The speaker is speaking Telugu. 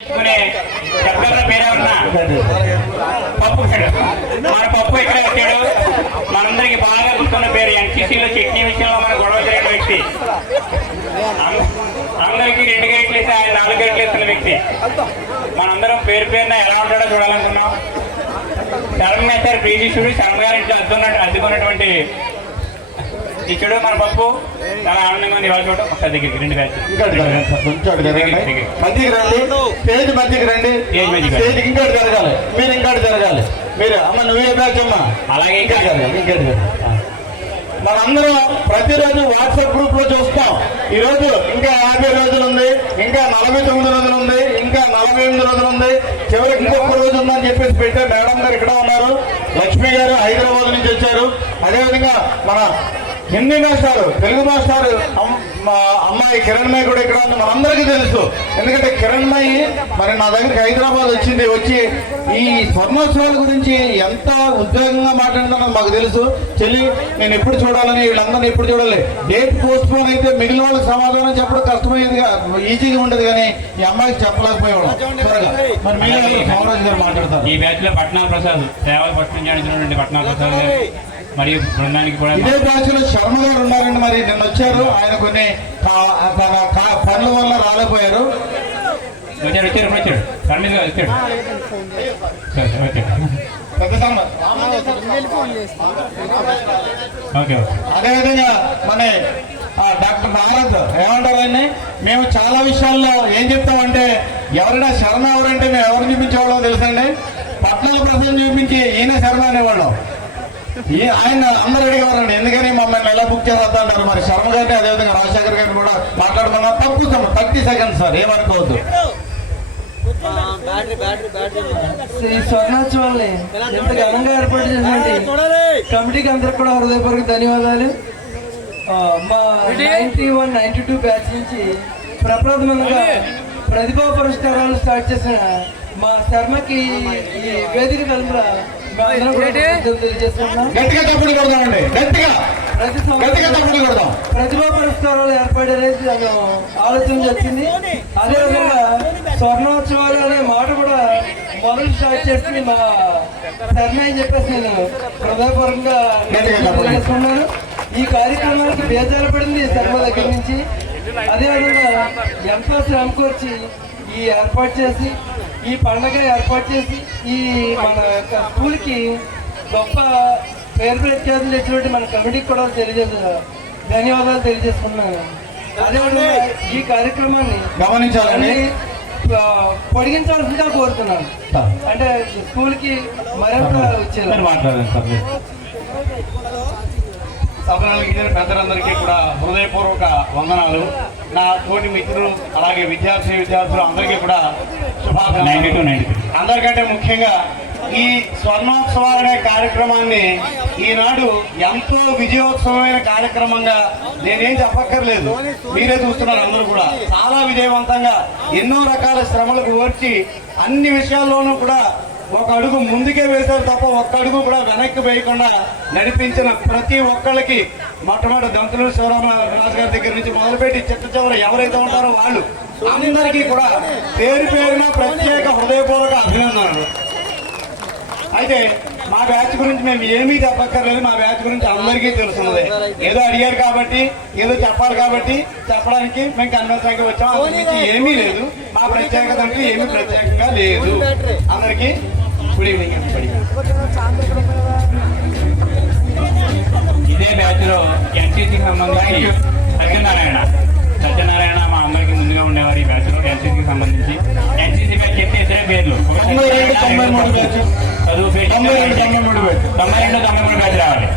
పెట్టుకునే చెప్పగలరా పేరేమన్నా? పప్పు మన పప్పు ఎక్కడ వచ్చాడు మనందరికి బాగా గుర్తున్న పేరు ఎన్సీసీలో చట్నీ విషయంలో మన గొడవ జరిగిన వ్యక్తి. అం- అందరికీ రెండు గేట్లు వేసి ఆయన నాలుగు గేట్లు వేస్తున్న వ్యక్తి. మనందరం పేరు పేరున ఎలా ఉంటాడో చూడాలనుకున్నాం. శర్మ మేస్తారు ప్రీతిశుడు శర్మ గారి ఇంట్లో అద్దుకున్నటువంటి ఇచ్చుడు మన పప్పు. చాలా ఆనందంగా ఉంది. దగ్గరికి రెండు బ్యాచ్. మధ్యకి రండి. స్టేజ్ మధ్యకి రండి. స్టేజ్ మధ్యకి రండి. స్టేజ్ ఇంకా అటు జరగాలి. మీరు ఇంకా అటు జరగాలి. మీరు అమ్మ నువ్వే బ్యాచ్ అమ్మా. అలాగే ఇంకా జరగాలి ఇంకా అటు జరగాలి. మనందరం ప్రతిరోజు వాట్సాప్ గ్రూప్లో చూస్తాం. ఈ రోజు ఇంకా యాభై రోజులు ఉంది. ఇంకా నలభై తొమ్మిది రోజులు ఉంది. ఇంకా నలభై ఎనిమిది రోజులు ఉంది. చివరికి ఇంకొక రోజు ఉందని చెప్పేసి పెట్టే మేడం గారు ఇక్కడ ఉన్నారు. లక్ష్మి గారు హైదరాబాద్ నుంచి వచ్చారు. అదేవిధంగా మన హిందీ మాస్టారు తెలుగు మాస్టారు అమ్- మా అమ్మాయి కిరణ్మయ్య కూడా ఇక్కడ ఉంది. మనందరికీ తెలుసు. ఎందుకంటే కిరణ్మయ్య మరి నా దగ్గరికి హైదరాబాద్ వచ్చింది వచ్చి ఈ స్వర్ణోత్సవాల గురించి ఎంత ఉద్వేగంగా మాట్లాడుతున్నది మాకు తెలుసు. చెల్లి నేను ఎప్పుడు చూడాలని వీళ్ళందరినీ ఎప్పుడు చూడాలి. డేట్ పోస్ట్ పోన్ అయితే మిగిలిన వాళ్ళకి సమాధానం చెప్పడం కష్టమయ్యేది ఈజీగా ఉండదు కానీ ఈ అమ్మాయికి చెప్పలేకపోయేవాడు త్వరగా. మరి మీరు సోమరాజు గారు మాట్లాడతారు. ఈ బ్యాచ్లో పట్నాల ప్రసాద్ సేవలు పట్నం నుంచి నడిచినటువంటి పట్నాల ప్రసాద్ గారు. మరియు బృందానికి కూడా ఇదే బ్యాచ్లో శర్మ గారు ఉన్నారండి మరి నిన్న వచ్చారు. ఆయన కొన్ని పనుల వల్ల రాలేకపోయారు. వచ్చాడు వచ్చాడు ఇప్పుడు వచ్చాడు పర్మిషన్ గారు వచ్చాడు ఓకే అదేవిధంగా మన ఆ, డాక్టర్ భారత్ ఏమంటారు ఆయన్ని? మేము చాలా విషయాల్లో ఏం చెప్తామంటే ఎవరైనా శర్మ ఎవరంటే మేము ఎవరు చూపించేవాళ్ళం తెలుసండి. పట్నాల ప్రసాద్ చూపించి ఈయన శర్మ అనేవాళ్ళం. ఈ ఆయన అందరూ అడిగేవారండి ఎందుకని మమ్మల్ని ఎలా బుక్ చేస్తా అంటారు మరి శర్మ గారిని అదేవిధంగా రాజశేఖర్ గారిని కూడా మాట్లాడమన్నా తప్పు థర్టీ సెకండ్స్ సార్ ఏమనుకోవద్దు బ్యాటరీ శ్రీ ఎంత ఘనంగా ఏర్పాటు చేసినటువంటి కమిటీకి అందరికి కూడా హృదయపూర్వక ధన్యవాదాలు. మా ninety one ninety two batch నుంచి ప్రప్రథమంగా ప్రతిభా పురస్కారాలు స్టార్ట్ చేసిన మా శర్మకి ఈ వేదిక కలుపురా మేమందరం కూడా కృతజ్ఞతలు తెలియజేస్తున్నాం గట్టిగా తప్పుడు కొడదామండి. గట్టిగా. ప్రతి గట్టిగా సంవత్సరం తప్పుడు కొడదాం. ప్రతిభా పురస్కారాలు ఏర్పడేది నేను ఆలోచన వచ్చింది. అదేవిధంగా స్వర్ణోత్సవాలు అనే మాట కూడా మొదలు స్టార్ట్ చేసి మా అని చెప్పేసి నేను హృదయపూర్వకంగా చేసుకున్నాను ఈ కార్యక్రమానికి బేజారు పడింది శర్మ దగ్గర నుంచి. అదేవిధంగా ఎంతో శ్రమ కోర్చి ఈ ఏర్పాటు చేసి ఈ పండగ ఏర్పాటు చేసి ఈ మన యొక్క స్కూల్కి గొప్ప పేరు ప్రఖ్యాతులు తెచ్చినట్టు మన కమిటీకి కూడా తెలియజేస్తా ధన్యవాదాలు తెలియజేసుకున్నాను అదేవిధంగా ఈ కార్యక్రమాన్ని ఆ, పొడిగించవలసిందిగా కోరుతున్నాను. అంటే స్కూల్కి మరింత వచ్చేది మీరు ఇచ్చిన పెద్దలందరికీ కూడా హృదయపూర్వక వందనాలు. నా తోటి మిత్రులు అలాగే విద్యార్థి విద్యార్థులు అందరికీ కూడా శుభాకాంక్షలు అందరికంటే ముఖ్యంగా ఈ స్వర్ణోత్సవాలు అనే కార్యక్రమాన్ని ఈనాడు ఎంతో విజయోత్సవమైన కార్యక్రమంగా నేనేం చెప్పక్కర్లేదు. మీరే చూస్తున్నారు అందరూ కూడా. చాలా విజయవంతంగా ఎన్నో రకాల శ్రమలకు ఓర్చి అన్ని విషయాల్లోనూ కూడా ఒక అడుగు ముందుకే వేశారు తప్ప ఒక్క అడుగు కూడా వెనక్కి వేయకుండా నడిపించిన ప్రతి ఒక్కళ్ళకి మొట్టమొదటి దంతులు శివరామరాజు గారి దగ్గర నుంచి మొదలుపెట్టి చిట్ట చివరి ఎవరైతే ఉంటారో వాళ్ళు అందరికీ కూడా పేరు పేరున ప్రత్యేక హృదయపూర్వక అభినందనలు. అయితే మా బ్యాచ్ గురించి మేము ఏమీ చెప్పక్కర్లేదు మా బ్యాచ్ గురించి అందరికీ తెలుస్తుంది ఏదో అడిగారు కాబట్టి ఏదో చెప్పాలి కాబట్టి చెప్పడానికి మేము కన్వెన్సన్గా వచ్చాం. అంతకు ఏమీ లేదు. మా ప్రత్యేకత అంటే ఏమీ ప్రత్యేకంగా లేదు. అందరికీ గుడ్ ఈవినింగ్ everybody. ఇదే బ్యాచ్లో ఎన్సీసీకి సంబంధించి సత్యనారాయణ సత్యనారాయణ మా అందరికి ముందుగా ఉండేవారు ఈ బ్యాచ్లో ఎన్సీసీకి సంబంధించి ఎన్సీసీ బ్యాచ్ చెప్తే ఇద్దరే పేర్లు. చదువు పేరు తొంభై రెండు, తొంభై మూడు బ్యాచ్. తొంభై రెండు తొంభై మూడు బ్యాచ్ రావాలి